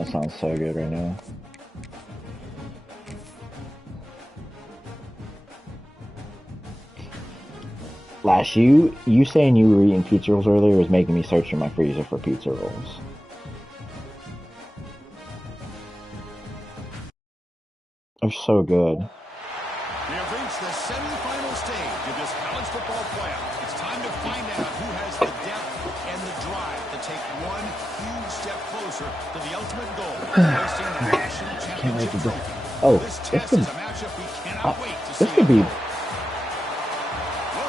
That sounds so good right now. Lash, you saying you were eating pizza rolls earlier is making me search in my freezer for pizza rolls. They're so good. We have reached the semi-final stage of this college football playoff. It's time to find out who has the depth and the drive to take one huge step closer to the ultimate goal, hoisting the national championship trophy. Oh, this test is a matchup we cannot wait to see. This could be.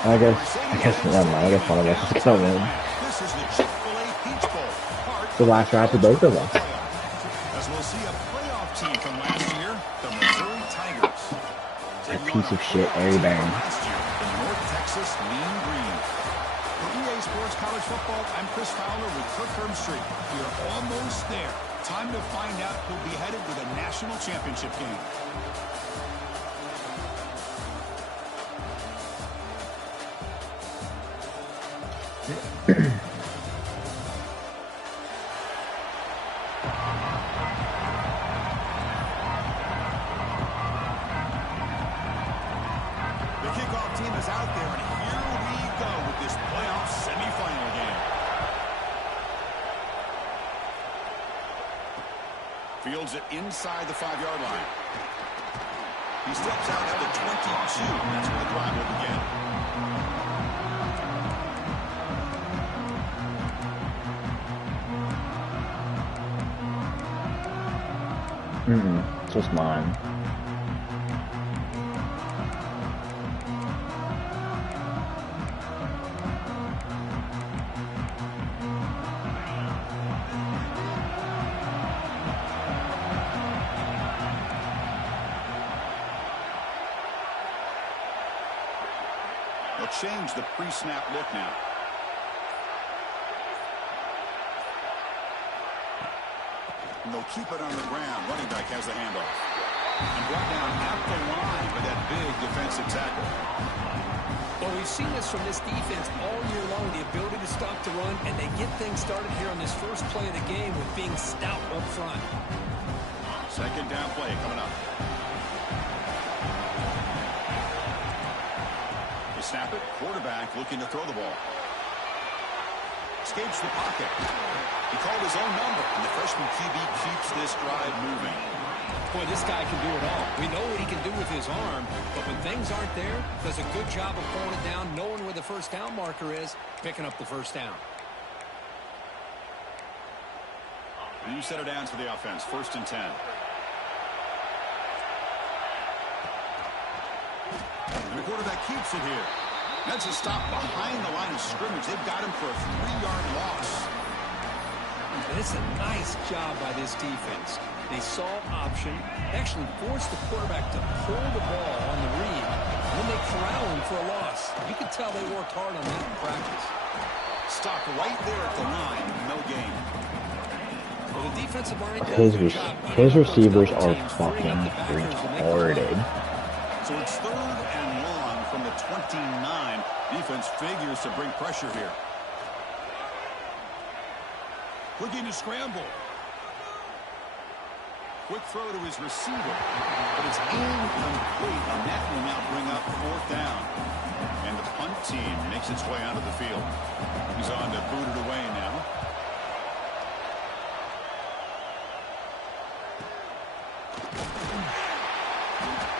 I guess never mind. I guess one of us is gonna win. This is the Chick-fil-A Peach Bowl, part The last round for both of us. as we'll see a playoff team from last year, the Missouri Tigers. That piece of shit, Harry Barron. Last year, the North Texas Mean Green. For EA Sports College Football, I'm Chris Fowler with Kirk Herbstreit. We are almost there. Time to find out who'll be headed to the national championship game. The kickoff team is out there, and here we go with this playoff semifinal game. Fields it inside the 5-yard line. He steps out at the 22. That's where the drive will begin. It's just mine. They'll change the pre-snap look now. And they'll keep it on the ground. Running back has the handoff. And brought down at the line with that big defensive tackle. Well, we've seen this from this defense all year long, the ability to stop the run, and they get things started here on this first play of the game with being stout up front. Second down play coming up. They snap it. Quarterback looking to throw the ball. Escapes the pocket. He called his own number, and the freshman QB keeps this drive moving. Boy, this guy can do it all. We know what he can do with his arm, but when things aren't there, does a good job of pulling it down, knowing where the first down marker is, picking up the first down. New set of downs for the offense. 1st and 10. And the quarterback keeps it here. That's a stop behind the line of scrimmage. They've got him for a 3-yard loss. It's a nice job by this defense. They saw option, actually forced the quarterback to pull the ball on the read, and then they corral him for a loss. You can tell they worked hard on that in practice. Stop right there at the line. No gain. Well, the defensive line His receivers are fucking retarded. So it's 3rd and long from the 29. Defense figures to bring pressure here. Looking to scramble. Quick throw to his receiver. But it's incomplete. And that will now bring up 4th down. And the punt team makes its way onto the field. He's on to boot it away now.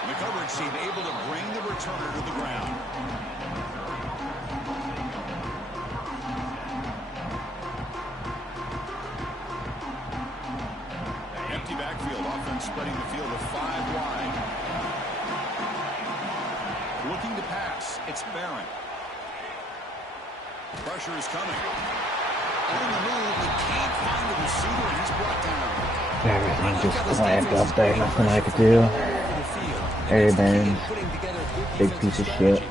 The coverage team able to bring the returner to the ground. Empty backfield. Offense spreading the field with 5 wide. Looking to pass. It's Barron. Pressure is coming. On the move. He can't find the receiver, and he's brought down. Everything just clamped up there. Nothing I could do. Harry Barron, big piece of shit.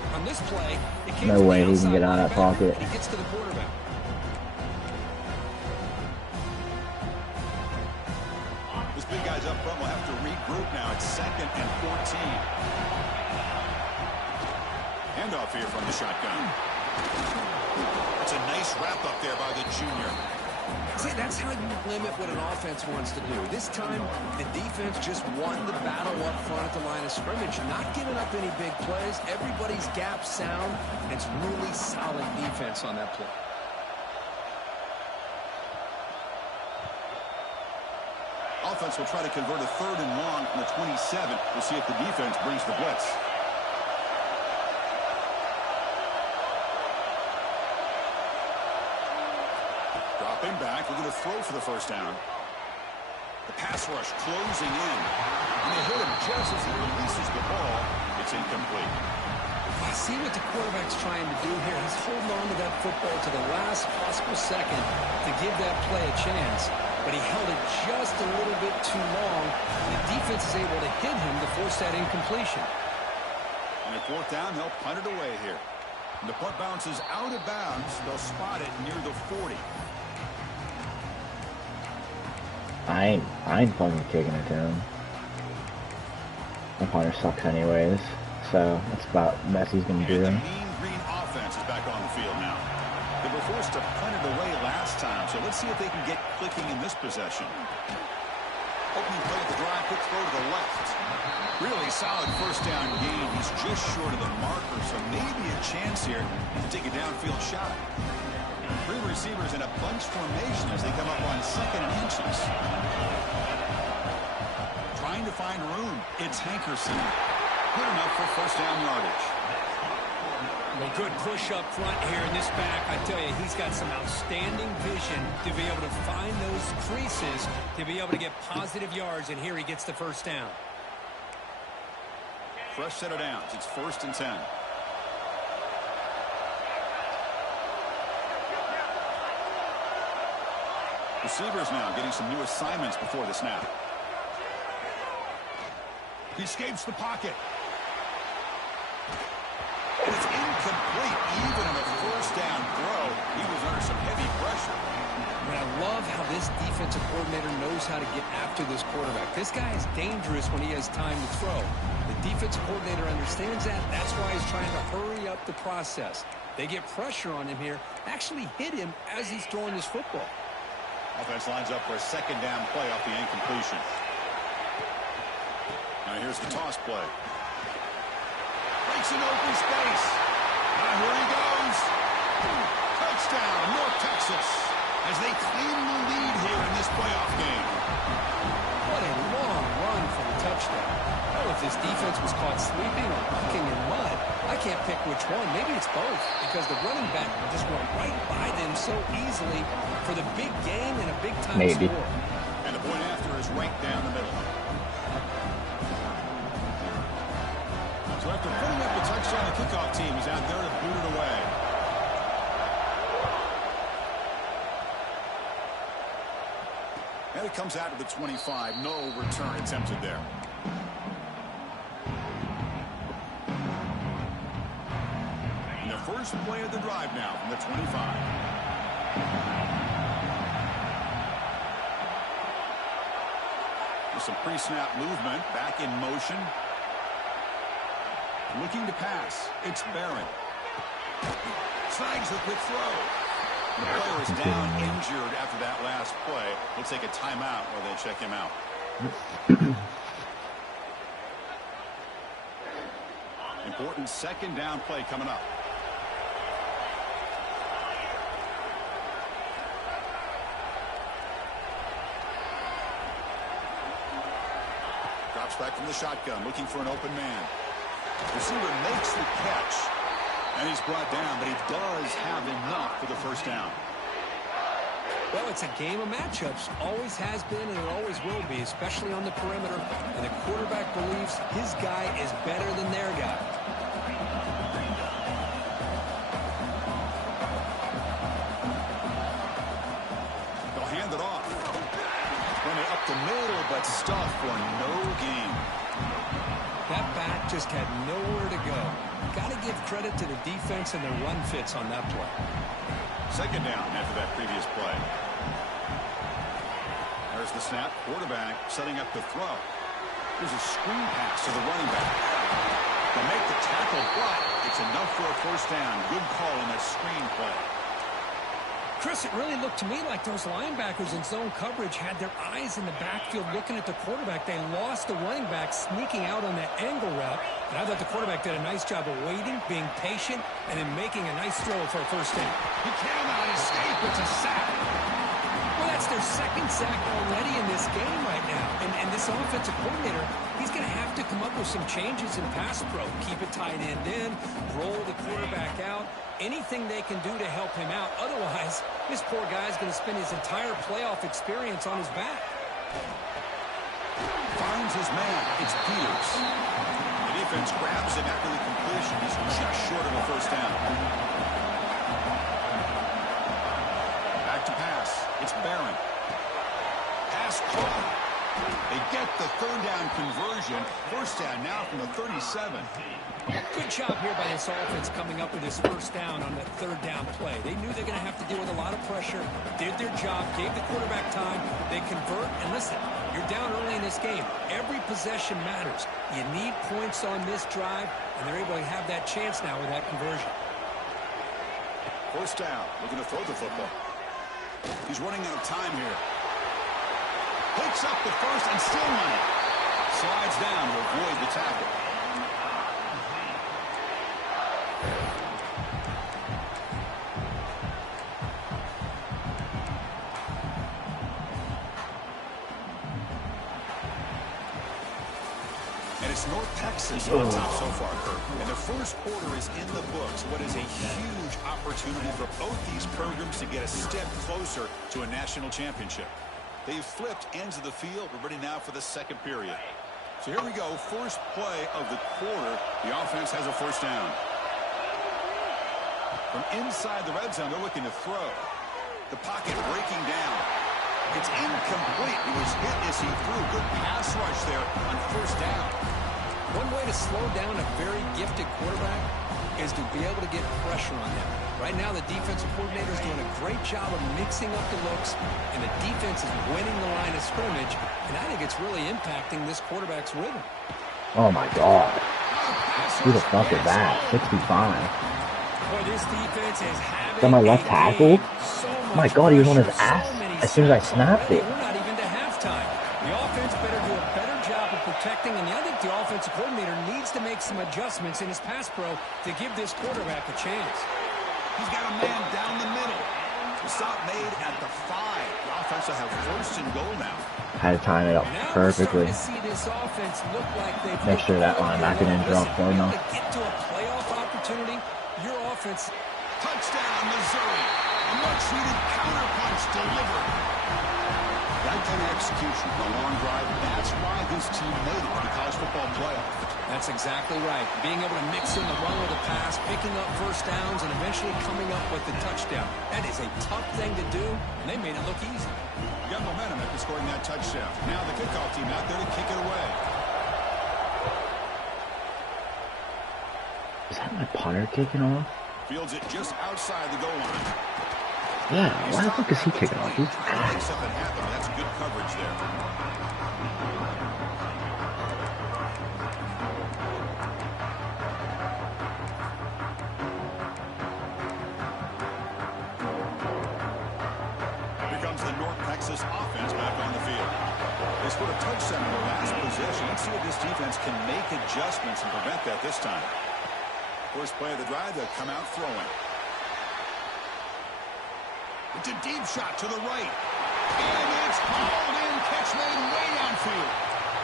No way he can get out of that pocket. He gets to the quarterback. This big guy's up front will have to regroup now. It's 2nd and 14. Handoff here from the shotgun. That's a nice wrap up there by the junior. See, that's how you limit what an offense wants to do. This time, the defense just won the battle up front at the line of scrimmage, not giving up any big plays. Everybody's gap sound. It's really solid defense on that play. Offense will try to convert a 3rd and long from the 27. We'll see if the defense brings the blitz. Dropping back, we're going to throw for the first down. The pass rush closing in. And they hit him just as he releases the ball. It's incomplete. I see what the quarterback's trying to do here. He's holding on to that football to the last possible second to give that play a chance. But he held it just a little bit too long. And the defense is able to hit him to force that incompletion. And at 4th down, they'll punt it away here. And the punt bounces out of bounds. They'll spot it near the 40. I ain't fucking kicking it to him. The punter sucks anyways, so that's about the best he's gonna do. The mean green offense is back on the field now. They were forced to punt it away last time, so let's see if they can get clicking in this possession. Opening play of the drive, quick throw to the left. Really solid first down gain. He's just short of the marker, so maybe a chance here to take a downfield shot. 3 receivers in a bunch formation as they come up on 2nd and inches. Trying to find room. It's Hankerson. Good enough for first down yardage. Well, good push up front here in this back. I tell you, he's got some outstanding vision to be able to find those creases, to be able to get positive yards, and here he gets the first down. Fresh set of downs. It's 1st and 10. Receivers now getting some new assignments before the snap. He escapes the pocket. And it's incomplete. Even on a first down throw, he was under some heavy pressure. But I love how this defensive coordinator knows how to get after this quarterback. This guy is dangerous when he has time to throw. The defensive coordinator understands that. That's why he's trying to hurry up the process. They get pressure on him here, actually hit him as he's throwing this football. Offense lines up for a 2nd down play off the incompletion. Now here's the toss play. Breaks an open space. Now here he goes. Touchdown, North Texas, as they claim the lead here in this playoff game. What a long run for the touchdown. Oh, if this defense was caught sleeping or walking in mud, I can't pick which one. Maybe it's both, because the running back just went right by them so easily for the big game and a big-time score. And the point after is right down the middle. So after putting up a touchdown, the kickoff team is out there to boot it away. And it comes out to the 25. No return attempted there. And the first play of the drive now from the 25. With some pre-snap movement, back in motion. Looking to pass. It's Barron. Snags the quick throw. The player is down injured after that last play. We'll take a timeout while they check him out. Important 2nd down play coming up. Drops back from the shotgun, looking for an open man. Receiver makes the catch, and he's brought down, but he does have enough for the first down. Well, it's a game of matchups. Always has been, and it always will be, especially on the perimeter. And the quarterback believes his guy is better than their guy. They'll hand it off. Running up the middle, but stuffed for no gain. That back just had nowhere to go. Got to give credit to the defense and their run fits on that play. 2nd down after that previous play. There's the snap. Quarterback setting up the throw. There's a screen pass to the running back. They'll make the tackle, but it's enough for a first down. Good call on that screen play. Chris, it really looked to me like those linebackers in zone coverage had their eyes in the backfield looking at the quarterback. They lost the running back sneaking out on that angle route. And I thought the quarterback did a nice job of waiting, being patient, and then making a nice throw for a first down. He cannot escape. It's a sack. Well, that's their second sack already in this game right now. And this offensive coordinator, he's going to have to come up with some changes in pass pro. Keep a tight end in, roll the quarterback out. Anything they can do to help him out. Otherwise, this poor guy's going to spend his entire playoff experience on his back. Finds his man. It's Peters. The defense grabs him after the completion. He's just short of a first down. Back to pass. It's Barron. Pass caught. They get the third down conversion. First down now from the 37. Good job here by this offense coming up with this first down on that third down play. They knew they're going to have to deal with a lot of pressure, did their job, gave the quarterback time, they convert, and listen, you're down early in this game. Every possession matters. You need points on this drive, and they're able to have that chance now with that conversion. First down, looking to throw the football. He's running out of time here. Picks up the first and still running. Slides down to avoid the tackle. And it's North Texas on top so far, Kirk. And the first quarter is in the books. What is a huge opportunity for both these programs to get a step closer to a national championship. They've flipped ends of the field. We're ready now for the second period. So here we go. First play of the quarter. The offense has a first down. From inside the red zone, they're looking to throw. The pocket breaking down. It's incomplete. He was hit as he threw. Good pass rush there on first down. One way to slow down a very gifted quarterback is to be able to get pressure on him. Right now, the defensive coordinator is doing a great job of mixing up the looks, and the defense is winning the line of scrimmage, and I think it's really impacting this quarterback's rhythm. Oh, my God. Who the fuck is that? 65. Boy, this defense is having Is that my left tackle? so Oh my much God, he was on his pressure, ass so many as soon as I sacks snapped already. it. We're not even to halftime. The offense better do a better job of protecting, and I think the offensive coordinator needs to make some adjustments in his pass pro to give this quarterback a chance. He's got a man down the middle. The stop made at the 5. The offense will have first and goal now. Had to time it up Now perfectly. we're starting to see this offense look like they've Make sure that linebacker didn't drop Listen, for enough. to get to a playoff opportunity, your offense. Touchdown, Missouri. A much-needed counterpunch delivered. That kind of execution, a long drive, that's why this team made it to the college football playoff. That's exactly right. Being able to mix in the run with the pass, picking up first downs, and eventually coming up with the touchdown. That is a tough thing to do, and they made it look easy. You got momentum after scoring that touchdown. Now the kickoff team out there to kick it away. Is that my punter kicking off? Fields it just outside the goal line. Yeah, why the fuck is he kicking off? He's ass. Something happened. That's good coverage there. Here comes the North Texas offense back on the field. They scored a touchdown in the last possession. Let's see if this defense can make adjustments and prevent that this time. First play of the drive, they'll come out throwing. It's a deep shot to the right. And it's hauled in. Catch made way downfield.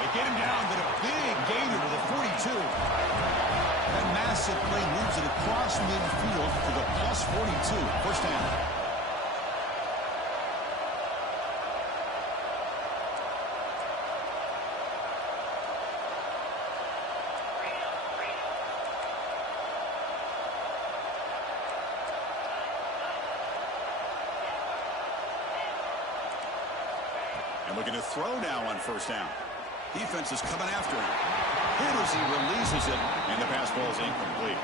They get him down, but a big gainer to the 42. That massive play moves it across midfield to the plus 42. First down. Looking to throw now on first down. Defense is coming after him. Hit as he releases it, and the pass ball is incomplete.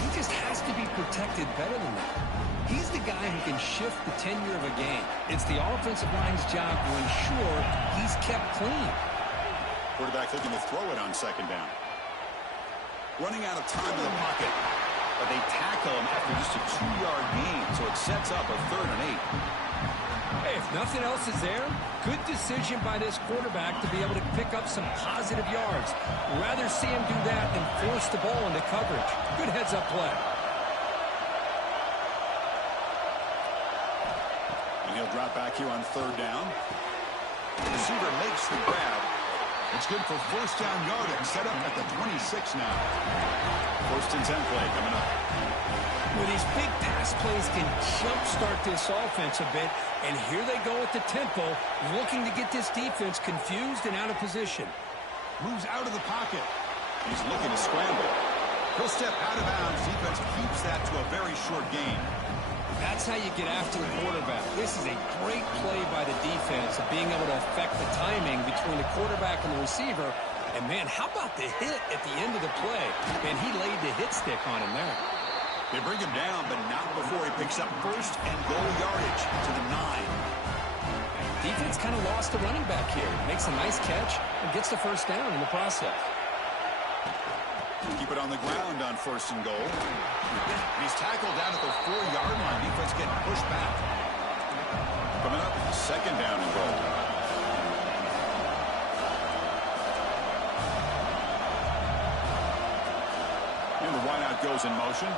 He just has to be protected better than that. He's the guy who can shift the tenure of a game. It's the offensive line's job to ensure he's kept clean. Quarterback looking to throw it on second down. Running out of time in the pocket. but they tackle him after just a 2-yard gain, so it sets up a 3rd and 8. Hey, if nothing else is there, good decision by this quarterback to be able to pick up some positive yards. Rather see him do that than force the ball into coverage. Good heads-up play. And he'll drop back here on 3rd down. The receiver makes the grab. It's good for 1st down yardage. Set up at the 26 now. 1st and 10 play coming up. Well, these big pass plays can jumpstart this offense a bit, and here they go at the tempo, looking to get this defense confused and out of position. Moves out of the pocket. He's looking to scramble. He'll step out of bounds. Defense keeps that to a very short gain. That's how you get after the quarterback. This is a great play by the defense of being able to affect the timing between the quarterback and the receiver. And, man, how about the hit at the end of the play? Man, he laid the hit stick on him there. They bring him down, but not before he picks up 1st and goal yardage to the 9. Defense kind of lost the running back here. Makes a nice catch and gets the 1st down in the process. Keep it on the ground on 1st and goal. He's tackled down at the 4-yard line. Defense getting pushed back. Coming up, 2nd down and goal. And the wideout goes in motion.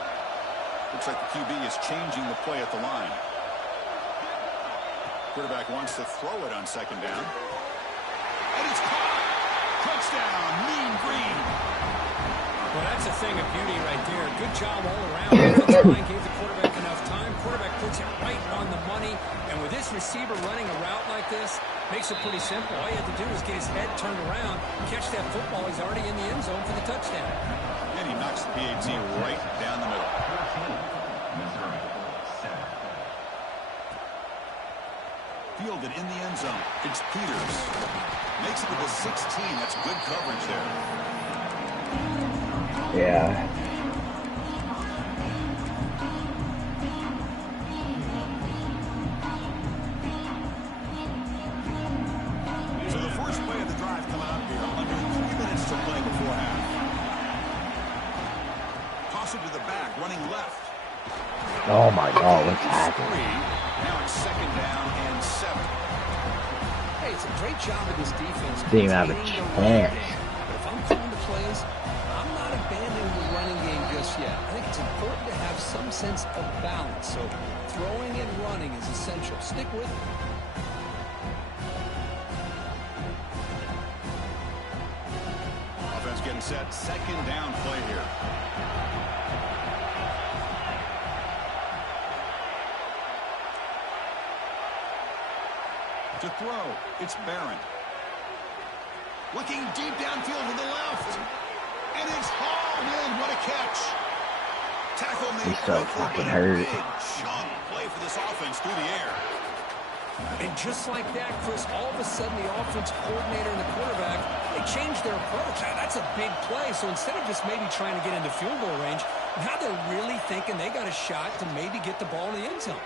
Looks like the QB is changing the play at the line. Quarterback wants to throw it on 2nd down. And it's caught. Touchdown, Mean Green. Well, that's a thing of beauty right there. Good job all around. Offensive line gave the quarterback enough time. Quarterback puts it right on the money. And with this receiver running a route like this, makes it pretty simple. All you have to do is get his head turned around, catch that football. He's already in the end zone for the touchdown. And he knocks the PAT right down the middle. Fielded in the end zone. It's Peters. Makes it to the 16. That's good coverage there. Yeah. So the first play of the drive coming up here. Under 3 minutes to play before half. Toss it to the back, running left. Oh my God, what's happening? Now it's 2nd down and 7. Hey, it's a great job of this defense. Didn't have a chance. But if I'm calling the plays, I'm not abandoning the running game just yet. I think it's important to have some sense of balance. So throwing and running is essential. Stick with it. Offense getting set. 2nd down play here. To throw, it's Barron. Looking deep downfield to the left. And it's hauled in. What a catch. Tackle made. He's so fucking hurt. Big chunk play for this offense through the air. And just like that, Chris, all of a sudden the offense coordinator and the quarterback, they changed their approach. Now, that's a big play. So instead of just maybe trying to get into field goal range, now they're really thinking they got a shot to maybe get the ball in the end zone.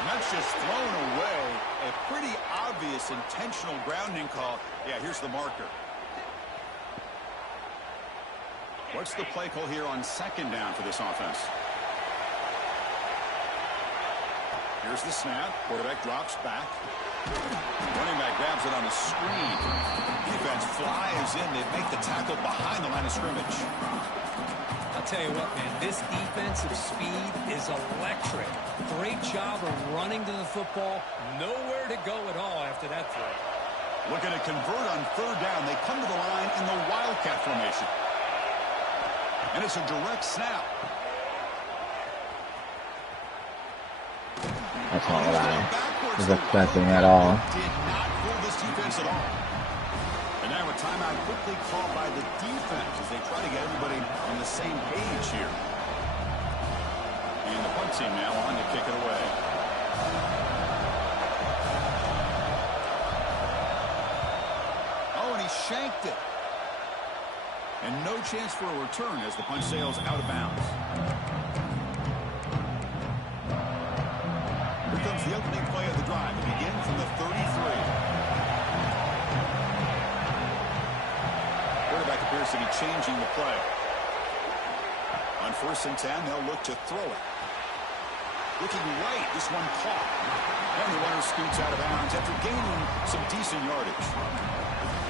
And that's just thrown away. A pretty obvious intentional grounding call. Yeah, here's the marker. What's the play call here on 2nd down for this offense? Here's the snap. Quarterback drops back. Running back grabs it on the screen. Defense flies in. They make the tackle behind the line of scrimmage. I'll tell you what, man, this defensive speed is electric. Great job of running to the football. Nowhere to go at all after that throw. Looking to convert on 3rd down. They come to the line in the Wildcat formation. And it's a direct snap. That's not what I was expecting at all. Did not fool this defense at all. And now a timeout quickly called by the defense as they try to get everybody on the same page here. And the punt team now on to kick it away. Oh, and he shanked it. And no chance for a return as the punt sails out of bounds. Here comes the opening play of the drive. It begins from the 33. Quarterback appears to be changing the play. On 1st and 10, they'll look to throw it. Looking right, this one caught. And the runner scoots out of bounds after gaining some decent yardage.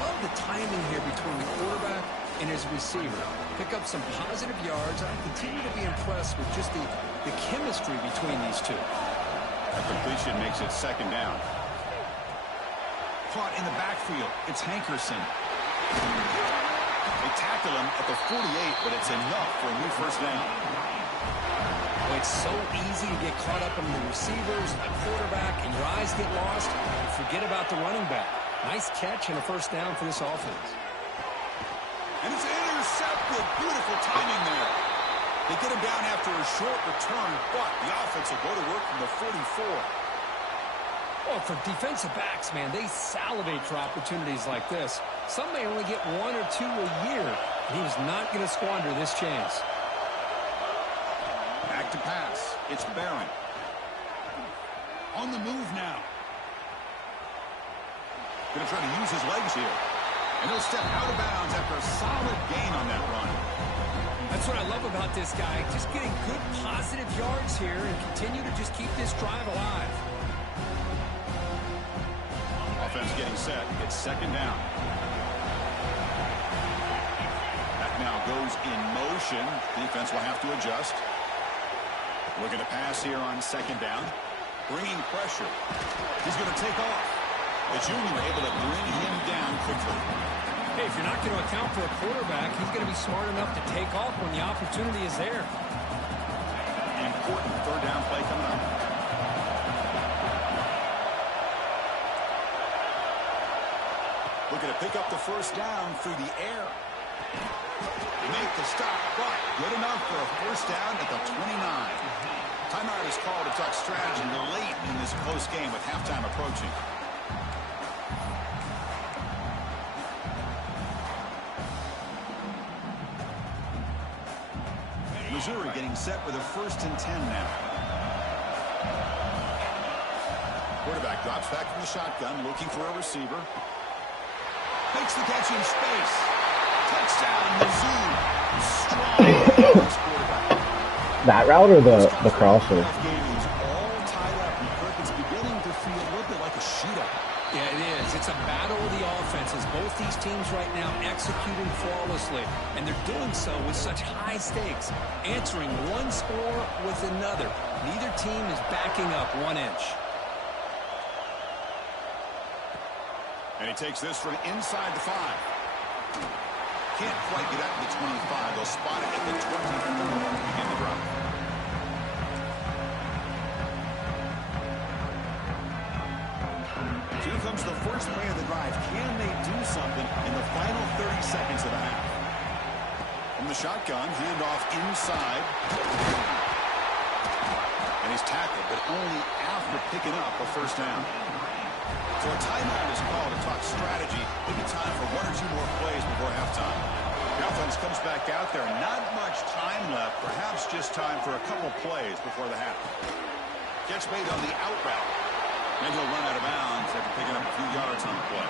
Love the timing here between the quarterback and his receiver. Pick up some positive yards. I continue to be impressed with just the chemistry between these two. A completion makes it 2nd down. Caught in the backfield. It's Hankerson. They tackle him at the 48, but it's enough for a new 1st down. Oh, it's so easy to get caught up in the receivers, the quarterback, and your eyes get lost. And forget about the running back. Nice catch and a 1st down for this offense. And it's intercepted. Beautiful timing there. They get him down after a short return, but the offense will go to work from the 44. Well, for defensive backs, man, they salivate for opportunities like this. Some may only get 1 or 2 a year. And he was not going to squander this chance. Back to pass. It's Barron. On the move now. Going to try to use his legs here. And he'll step out of bounds after a solid gain on that run. That's what I love about this guy. Just getting good positive yards here and continue to just keep this drive alive. Offense getting set. It's 2nd down. That now goes in motion. Defense will have to adjust. Looking to pass here on 2nd down. Bringing pressure. He's going to take off. The junior able to bring him down quickly. Hey, if you're not going to account for a quarterback, he's going to be smart enough to take off when the opportunity is there. Important 3rd down play coming up. Looking to pick up the 1st down through the air. Make the stop, but good enough for a 1st down at the 29. Timeout is called to talk strategy late in this close game with halftime approaching. Missouri getting set with a 1st and 10 now. Quarterback drops back from the shotgun, looking for a receiver. Makes the catch in space. Touchdown, Mizzou. Strong. That route or the crosser? All tied up, and Kirk, it's beginning to feel a little bit like a shootout. Yeah, it is. It's a battle of the offenses. Both these teams right now executing flawlessly, and they're doing so with such high stakes, answering one score with another. Neither team is backing up 1 inch. And he takes this from inside the 5. Can't quite get out to the 25. They'll spot it at the 24 to begin the drive. Here comes the first play of the drive. Can they do something in the final 30 seconds of the half? From the shotgun, handoff inside. And he's tackled, but only after picking up a 1st down. So a timeout is called to talk strategy. Maybe time for 1 or 2 more plays before halftime. The offense comes back out there. Not much time left. Perhaps just time for a couple plays before the half. Gets made on the out route. And he'll run out of bounds after picking up a few yards on the play.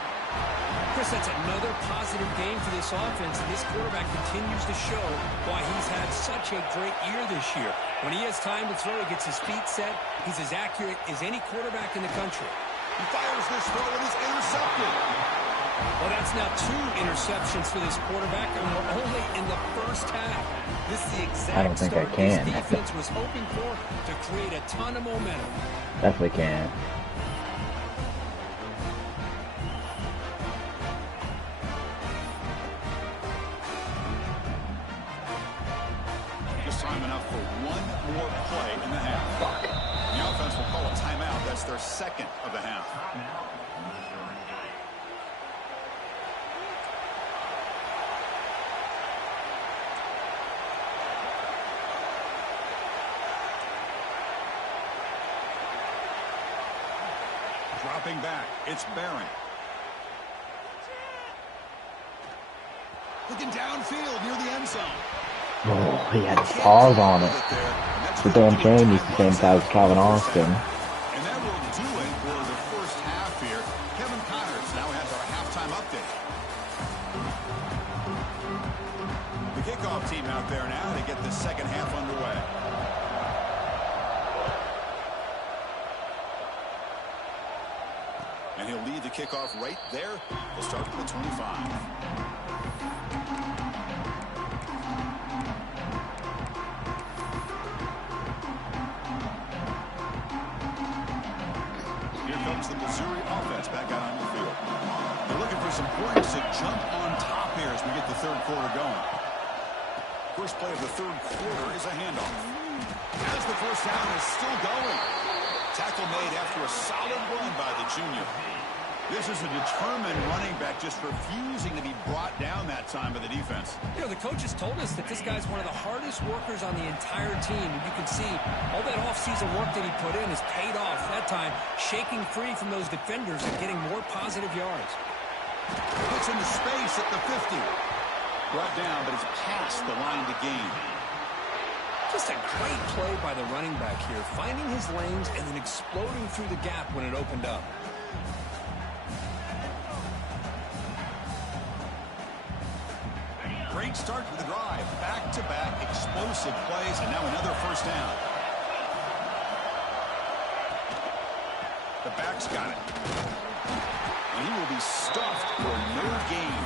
Chris, that's another positive game for this offense, and this quarterback continues to show why he's had such a great year this year. When he has time to throw, he gets his feet set. He's as accurate as any quarterback in the country. He fires this throw and is intercepted. Well, that's now 2 interceptions for this quarterback, and we're only in the 1st half. This is the exact I don't think I start can. this defense was hoping for to create a ton of momentum. Definitely can. Just time enough for 1 more play in the half. Fuck. The offense will call a timeout. That's their 2nd of the half. Dropping back, it's Barron. Looking downfield near the end zone. Oh, he had to pause on it. But Dan Shane used the same size as Calvin Austin. And that will do it for the 1st half here. Kevin Connors now has our halftime update. The kickoff team out there now to get the second half underway. And he'll lead the kickoff right there. We'll start at the 25. The Missouri offense back out on the field. They're looking for some points to jump on top here as we get the third quarter going. First play of the third quarter is a handoff. As the first down is still going. Tackle made after a solid run by the junior. This is a determined running back just refusing to be brought down that time by the defense. You know, the coaches told us that this guy's one of the hardest workers on the entire team. And you can see all that offseason work that he put in has paid off. That time, shaking free from those defenders and getting more positive yards. Puts into space at the 50. Brought down, but it's past the line to gain. Just a great play by the running back here, finding his lanes and then exploding through the gap when it opened up. Great start to the drive. Back-to-back explosive plays, and now another first down. The back's got it. And he will be stuffed for no gain.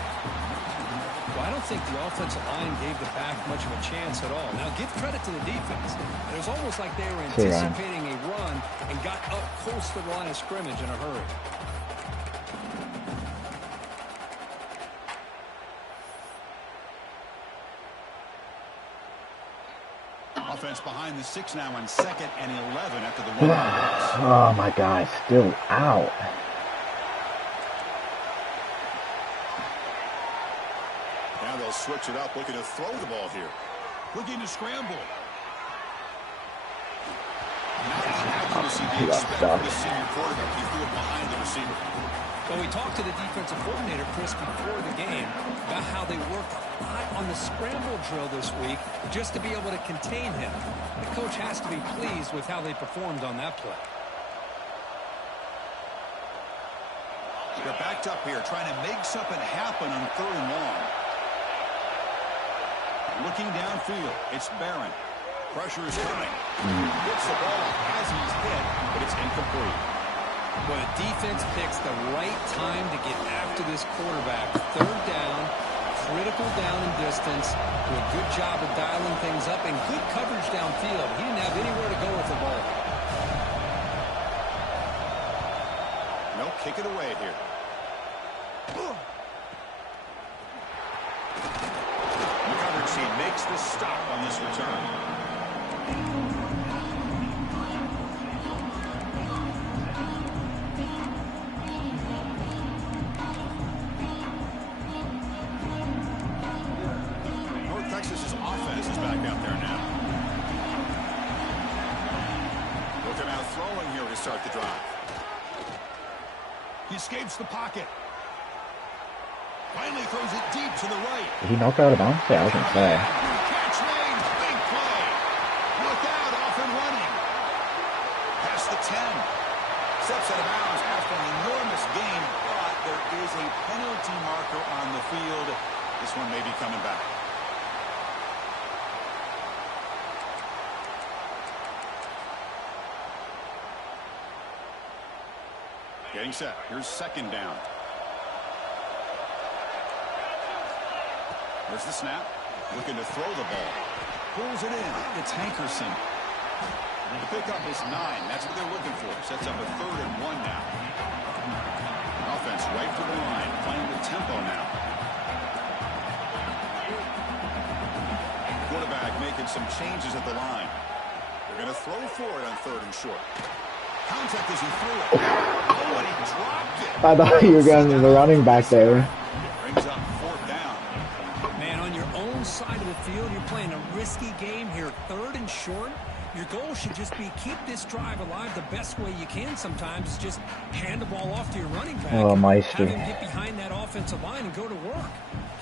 Well, I don't think the offensive line gave the back much of a chance at all. Now, give credit to the defense. It was almost like they were anticipating a run and got up close to the line of scrimmage in a hurry. Offense behind the 6 now on 2nd and 11 after the 1. Oh my God, still out. Now they'll switch it up, looking to throw the ball here. Looking to scramble. Not the accuracy they expect from the senior quarterback. He threw it behind the receiver. Well, we talked to the defensive coordinator, Chris, before the game about how they worked a lot on the scramble drill this week just to be able to contain him. The coach has to be pleased with how they performed on that play. They're backed up here, trying to make something happen on 3rd and long. Looking downfield, it's Barron. Pressure is coming. Gets the ball as he's hit, but it's incomplete. But a defense picks the right time to get after this quarterback. 3rd down, critical down and distance. Do a good job of dialing things up and good coverage downfield. He didn't have anywhere to go with the ball. No, kick it away here. The coverage team makes the stop on this return. Start the drive. He escapes the pocket. Finally throws it deep to the right. Did he knock out of bounds? Yeah, I was going to say. Catch made. Big play. Look out, off and running. Past the 10. Steps out of bounds after an enormous gain, but there is a penalty marker on the field. This one may be coming back. Getting set. Here's 2nd down. There's the snap. Looking to throw the ball. Pulls it in. It's Hankerson. The pickup is 9. That's what they're looking for. Sets up a 3rd and 1 now. Offense right to the line. Playing with tempo now. Quarterback making some changes at the line. They're going to throw for it on 3rd and short. Contact as he threw it. Oh, and he dropped it. I thought you were going to the running back there. Brings up 4th down. Man, on your own side of the field, you're playing a risky game here. 3rd and short. Your goal should just be keep this drive alive the best way you can sometimes is just hand the ball off to your running back. Oh, Meister. Have him get behind that offensive line and go to work.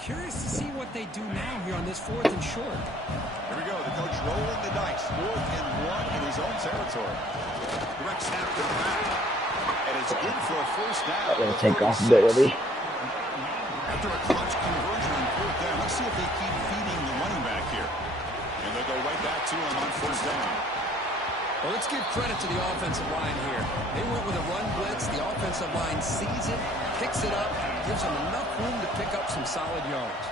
Curious to see what they do now here on this 4th and short. Here we go. The coach rolling the dice. 4th and 1 in his own territory. Direct snap to the back. And it's good for a first down. I'm going to take off ability. After a clutch conversion on 4th down, let's see if they keep feeding the running go right back to him on first down. Well, let's give credit to the offensive line here. They went with a run blitz. The offensive line sees it, picks it up, gives them enough room to pick up some solid yards.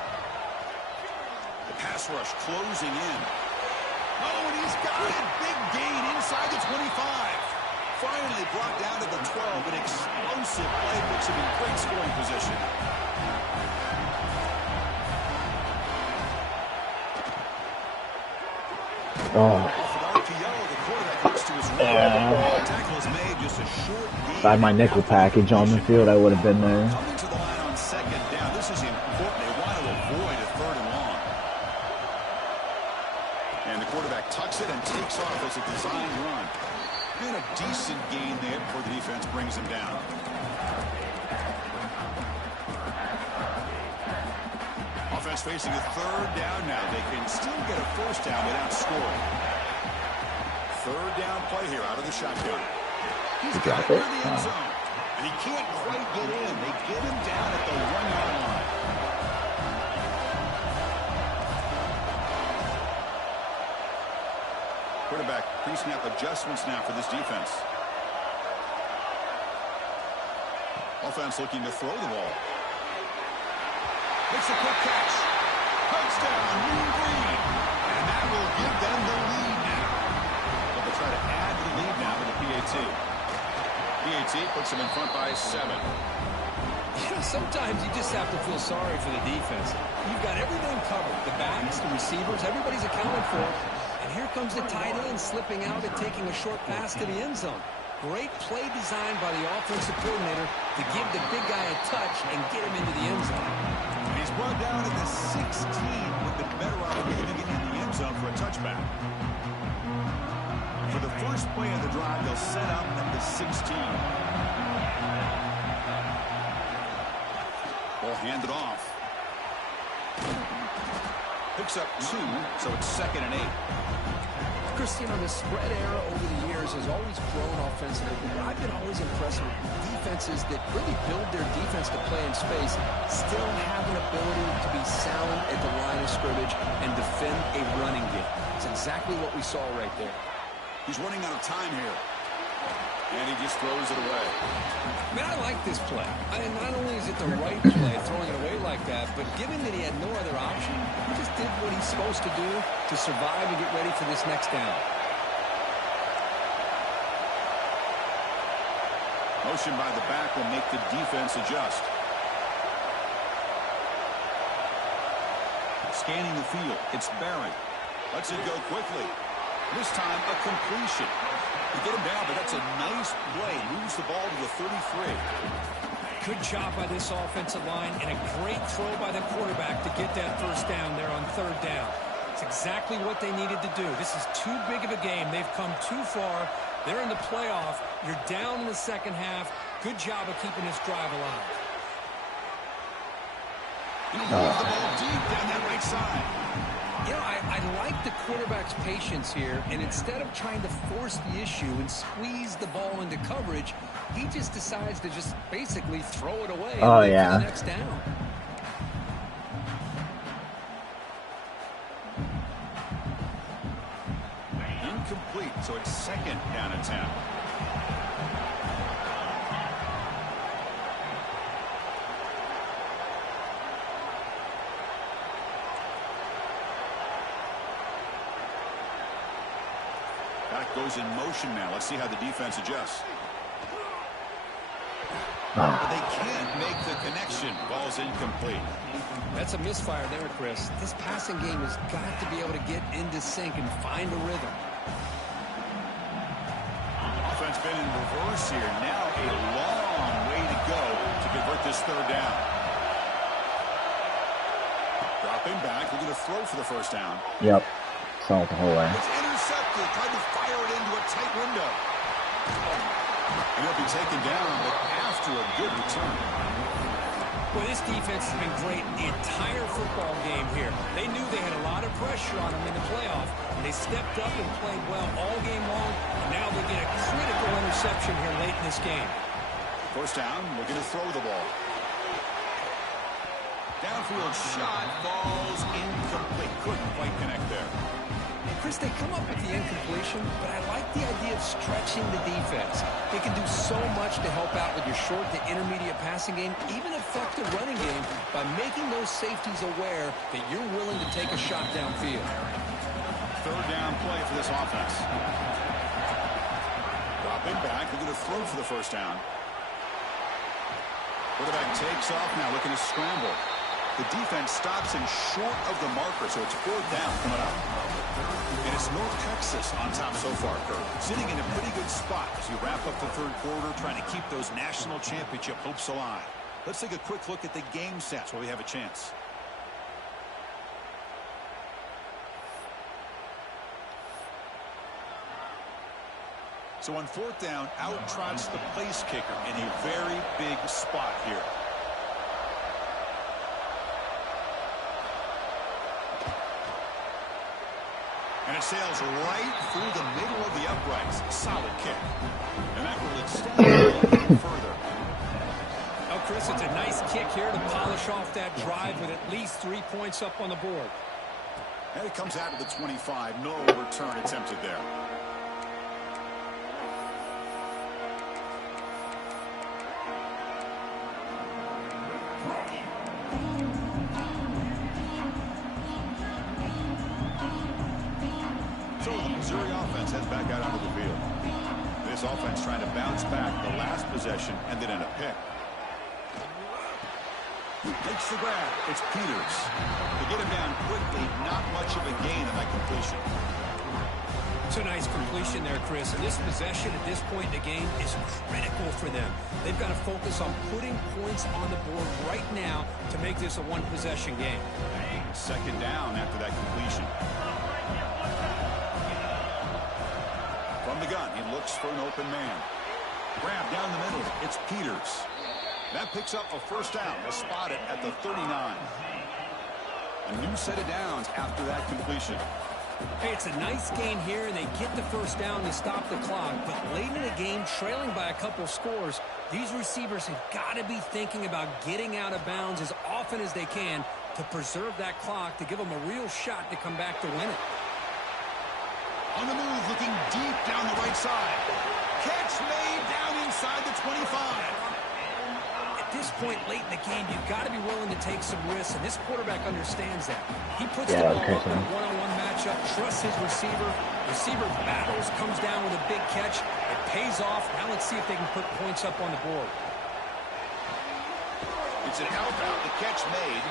The pass rush closing in. Oh, and he's got it. Big gain inside the 25. Finally brought down to the 12. An explosive play puts him in great scoring position. If I had my nickel package on the field, I would have been there. Coming to the line on second down. This is important. They want to avoid a third and long. And the quarterback tucks it and takes off as a designed run. And a decent gain there before the defense brings him down. Offense facing a third down now. They can still get a first down without scoring. Third down play here out of the shotgun. He's got it near the end zone. And he can't quite get in. They get him down at the 1-yard line. Quarterback pre-snap adjustments now for this defense. Offense looking to throw the ball. Makes a quick catch. Touchdown, Mean Green. And that will give them the lead now. But they'll try to add to the lead now with the PAT. PAT puts them in front by 7. You know, sometimes you just have to feel sorry for the defense. You've got everything covered. The backs, the receivers, everybody's accounted for. And here comes the tight end slipping out and taking a short pass to the end zone. Great play design by the offensive coordinator to give the big guy a touch and get him into the end zone. He's brought down at the 16. Would have been better off leaving it in the end zone for a touchback. For the first play of the drive, they'll set up at the 16. Ball handed off. Picks up 2, so it's 2nd and 8. Chris, you know, the spread era over the years has always grown offensively, but I've been always impressed with defenses that really build their defense to play in space, still have an ability to be sound at the line of scrimmage and defend a running game. It's exactly what we saw right there. He's running out of time here. And he just throws it away. Man, I like this play. I mean, not only is it the right play, throwing it away like that, but given that he had no other option, he just did what he's supposed to do to survive and get ready for this next down. Motion by the back will make the defense adjust. Scanning the field. It's Barry. Lets it go quickly. This time, a completion. You get him down, but that's a nice play. Moves the ball to the 33. Good job by this offensive line and a great throw by the quarterback to get that first down there on third down. It's exactly what they needed to do. This is too big of a game. They've come too far. They're in the playoff. You're down in the second half. Good job of keeping this drive alive. He moves the ball deep down that right side. You know, I like the quarterback's patience here, and instead of trying to force the issue and squeeze the ball into coverage, he just decides to just basically throw it away and wait for the next down. Incomplete, so it's 2nd down and 10. Goes in motion now. Let's see how the defense adjusts. But they can't make the connection. Ball's incomplete. That's a misfire there, Chris. This passing game has got to be able to get into sync and find a rhythm. Offense been in reverse here. Now a long way to go to convert this third down. Dropping back. We're going to throw for the first down. Yep. Saw it the whole way. It's intercepted. Tried to fire it into a tight window. And he'll be taken down, but after a good return. Well, this defense has been great the entire football game here. They knew they had a lot of pressure on them in the playoff, and they stepped up and played well all game long, and now they get a critical interception here late in this game. First down, looking to throw the ball. Downfield shot falls incomplete. Couldn't quite connect there. Chris, they come up with the incompletion, but I like the idea of stretching the defense. They can do so much to help out with your short to intermediate passing game, even affect the running game by making those safeties aware that you're willing to take a shot downfield. Third down play for this offense. Dropping back, they're going to throw for the first down. Quarterback takes off now, looking to scramble. The defense stops him short of the marker, so it's fourth down coming up. And it's North Texas on top so far, Kurt. Sitting in a pretty good spot as you wrap up the third quarter, trying to keep those national championship hopes alive. Let's take a quick look at the game stats while we have a chance. So on fourth down, out trots the place kicker in a very big spot here. And it sails right through the middle of the uprights. Solid kick. And that will extend it a little further. Oh, Chris, it's a nice kick here to polish off that drive with at least 3 points up on the board. And it comes out of the 25. No return attempted there. So the Missouri offense heads back out onto the field. This offense trying to bounce back. The last possession ended in a pick. Takes the grab. It's Peters. To get him down quickly, not much of a gain on that completion. It's a nice completion there, Chris. And this possession at this point in the game is critical for them. They've got to focus on putting points on the board right now to make this a one-possession game. Second down after that completion. From the gun, he looks for an open man. Grab down the middle. It's Peters. That picks up a first down. They'll spot it at the 39. A new set of downs after that completion. Hey, it's a nice gain here, and they get the first down to stop the clock. But late in the game, trailing by a couple scores, these receivers have got to be thinking about getting out of bounds as often as they can to preserve that clock, to give them a real shot to come back to win it. On the move, looking deep down the right side. Catch made down inside the 25. At this point late in the game, you've got to be willing to take some risks, and this quarterback understands that. He puts the ball up in a one-on-one matchup, trusts his receiver. Receiver battles, comes down with a big catch. It pays off. Now let's see if they can put points up on the board. It's an out route. The catch made.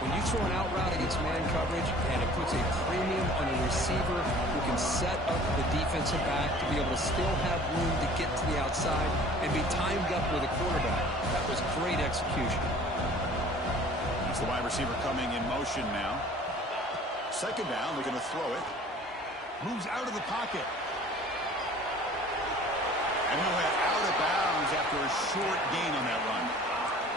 When you throw an out route against man coverage, and it puts a premium on a receiver who can set up the defensive back to be able to still have room to get to the outside and be timed up with a quarterback. That was great execution. That's the wide receiver coming in motion now. Second down, they're going to throw it. Moves out of the pocket. And he'll head out of bounds after a short gain on that run.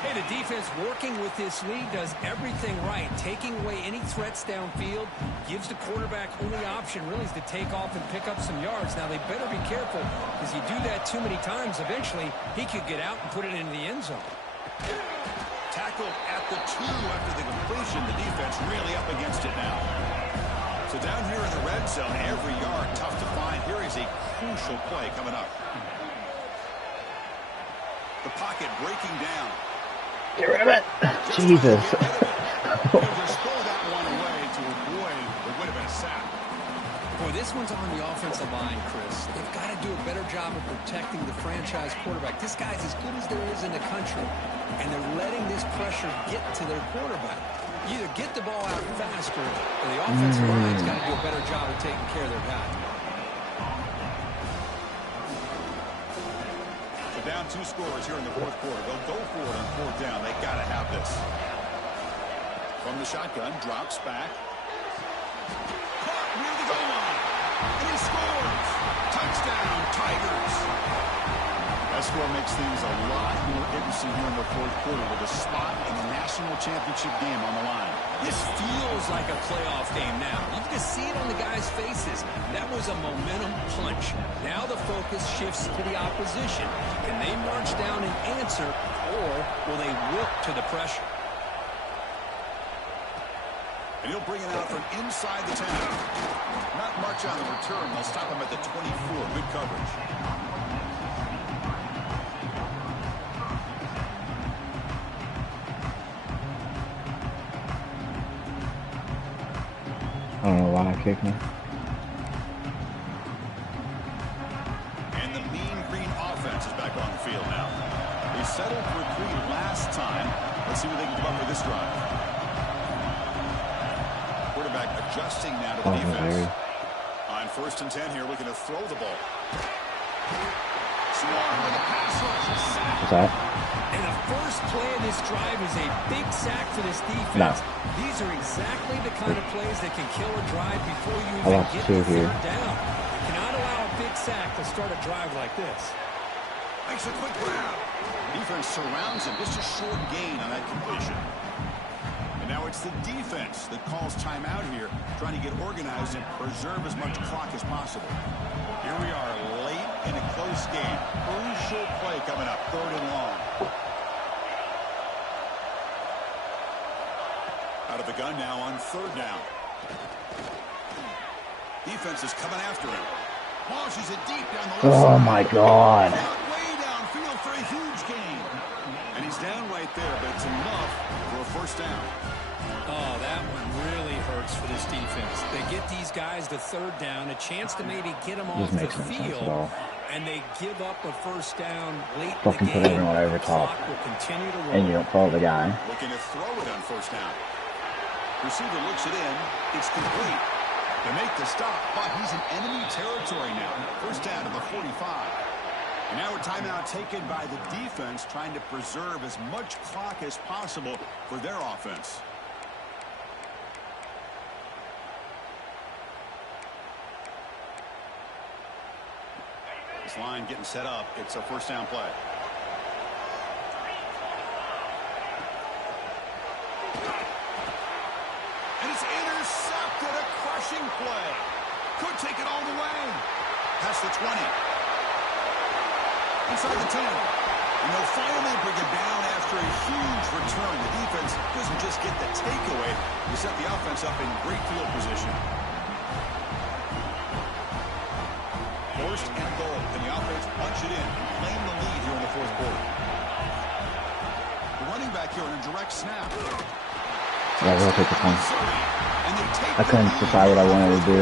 Hey, the defense working with this lead does everything right. Taking away any threats downfield gives the quarterback only option really is to take off and pick up some yards. Now, they better be careful because you do that too many times, eventually he could get out and put it into the end zone. Tackled at the 2 after the completion. The defense really up against it now. So down here in the red zone, every yard tough to find. Here is a crucial play coming up. The pocket breaking down. Get rid of it. Jesus. Just throw that one away to avoid what would have been a sack. Boy, this one's on the offensive line, Chris. They've got to do a better job of protecting the franchise quarterback. This guy's as good as there is in the country, and they're letting this pressure get to their quarterback. You either get the ball out faster, or the offensive line's got to do a better job of taking care of their guy. Down 2 scores here in the fourth quarter. They'll go for it on fourth down. They got to have this. From the shotgun, drops back. Caught near the goal line. And he scores. Touchdown, Tigers. That score makes things a lot more interesting here in the fourth quarter with a spot in the national championship game on the line. This feels like a playoff game now. You can just see it on the guys' faces. That was a momentum punch. Now the focus shifts to the opposition. Can they march down and answer, or will they wilt to the pressure? And he'll bring it out from inside the 10. Not much on the return. They'll stop him at the 24. Good coverage. I don't know why I kicked me. And the Mean Green offense is back on the field now. They settled for 3 last time. Let's see what they can come up for this drive. Quarterback adjusting now to the defense. On 1st and 10 here, looking to throw the ball. Swarm with a pass rush. What's that? And the first play of this drive is a big sack for this defense. No. These are exactly the kind of plays that can kill a drive before you I even lost get 2 the here. third down. You cannot allow a big sack to start a drive like this. Makes a quick grab. Defense surrounds him. Just a short gain on that completion. And now it's the defense that calls timeout here, trying to get organized and preserve as much clock as possible. Here we are late in a close game. Crucial play coming up, 3rd and long. Out of the gun now on 3rd down. Defense is coming after him. Launches it deep down the left Oh side. my God. Way downfield for a huge gain. And he's down right there, but it's enough for a 1st down. Oh, that one really hurts for this defense. They get these guys the 3rd down, a chance to maybe get them off Doesn't the make sense at field, all. and they give up a 1st down late Fucking in put the game. everyone over The top. clock will continue to roll. And you don't call the guy. Looking to throw it on 1st down. Receiver looks it in. It's complete. They make the stop, but he's in enemy territory now. 1st down to the 45. And now a timeout taken by the defense, trying to preserve as much clock as possible for their offense. This line getting set up. It's a 1st down play. And it's intercepted. A crushing play. Could take it all the way. Past the 20. Inside the 10. And they'll finally bring it down after a huge return. The defense doesn't just get the takeaway. They set the offense up in great field position. 1st and goal. Can the offense punch it in and claim the lead here in the 4th quarter? The running back here on a direct snap. Yeah, we'll take the point. And they take I couldn't decide what I wanted to do.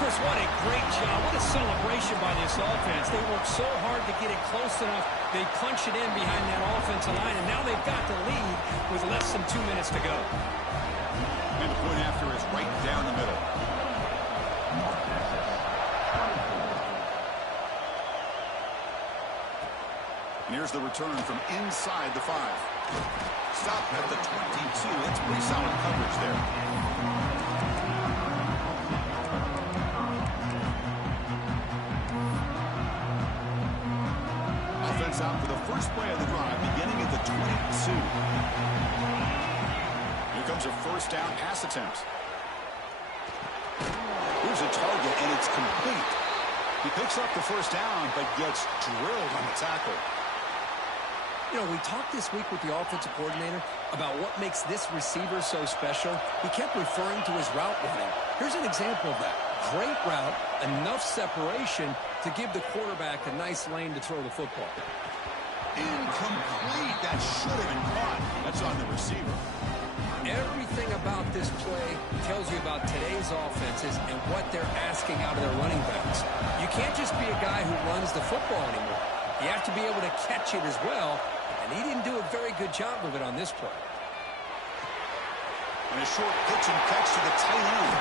Chris, what a great job. What a celebration by this offense. They worked so hard to get it close enough. They punch it in behind that offensive line, and now they've got the lead with less than 2 minutes to go. And the point after is right down the middle. And here's the return from inside the 5. Stop at the 22. That's pretty solid coverage there. Offense out for the first play of the drive, beginning at the 22. Here comes a 1st down pass attempt. Here's a target, and it's complete. He picks up the 1st down, but gets drilled on the tackle. You know, we talked this week with the offensive coordinator about what makes this receiver so special. He kept referring to his route running. Here's an example of that. Great route, enough separation to give the quarterback a nice lane to throw the football. Incomplete. That should have been caught. That's on the receiver. Everything about this play tells you about today's offenses and what they're asking out of their running backs. You can't just be a guy who runs the football anymore. You have to be able to catch it as well, and he didn't do a very good job of it on this play. And a short pitch and catch to the tight end.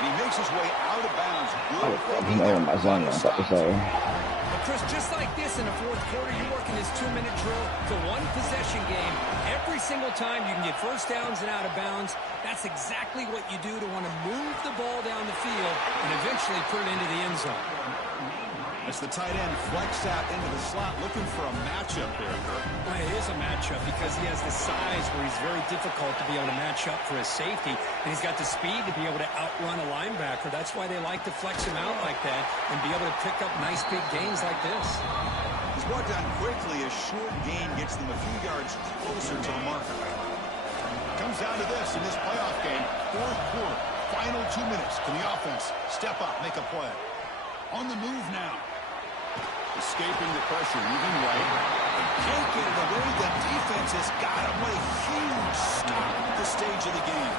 And he makes his way out of bounds. Good I'm in my zone, I thought to say. But Chris, just like this in the 4th quarter, you're working this 2-minute drill. It's a one-possession game. Every single time you can get 1st downs and out of bounds. That's exactly what you do to want to move the ball down the field and eventually put it into the end zone. As the tight end flexed out into the slot, looking for a matchup there, Kirk. Well, it is a matchup because he has the size where he's very difficult to be able to match up for his safety, and he's got the speed to be able to outrun a linebacker. That's why they like to flex him out like that and be able to pick up nice big gains like this. He's brought down quickly. A short gain gets them a few yards closer to the marker. comes down to this in this playoff game. Fourth quarter, final 2 minutes. Can the offense step up, make a play? On the move now. Escaping the pressure, moving right. Can't get it away. The defense has got him. What a huge stop at this stage of the game.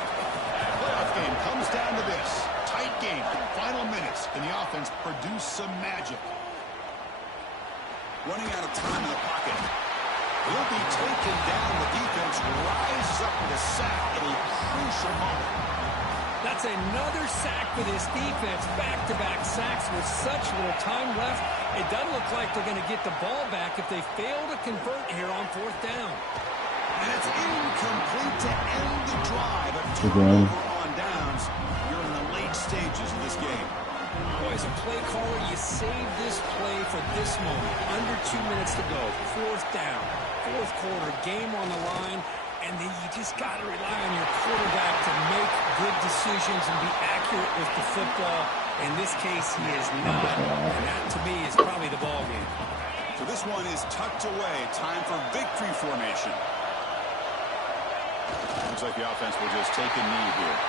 Playoff game comes down to this. Tight game, final minutes. Can the offense produce some magic? Running out of time in the pocket. He'll be taken down. The defense rises up with a sack at a crucial moment. That's another sack for this defense. Back-to-back sacks with such little time left. It doesn't look like they're going to get the ball back if they fail to convert here on fourth down. And it's incomplete to end the drive. A turnover on downs. You're in the late stages of this game. Boy, as a play caller, you save this play for this moment. Under 2 minutes to go. Fourth down. Fourth quarter, game on the line. And then you just got to rely on your quarterback to make good decisions and be accurate with the football. In this case, he is not. And that, to me, is probably the ball game. So this one is tucked away. Time for victory formation. Looks like the offense will just take a knee here.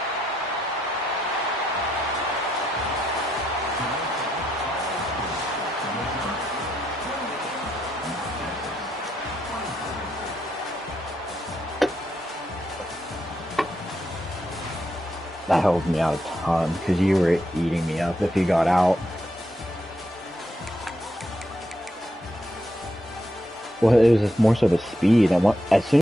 That helped me out a ton because you were eating me up if you got out. Well, it was just more so the speed. And as soon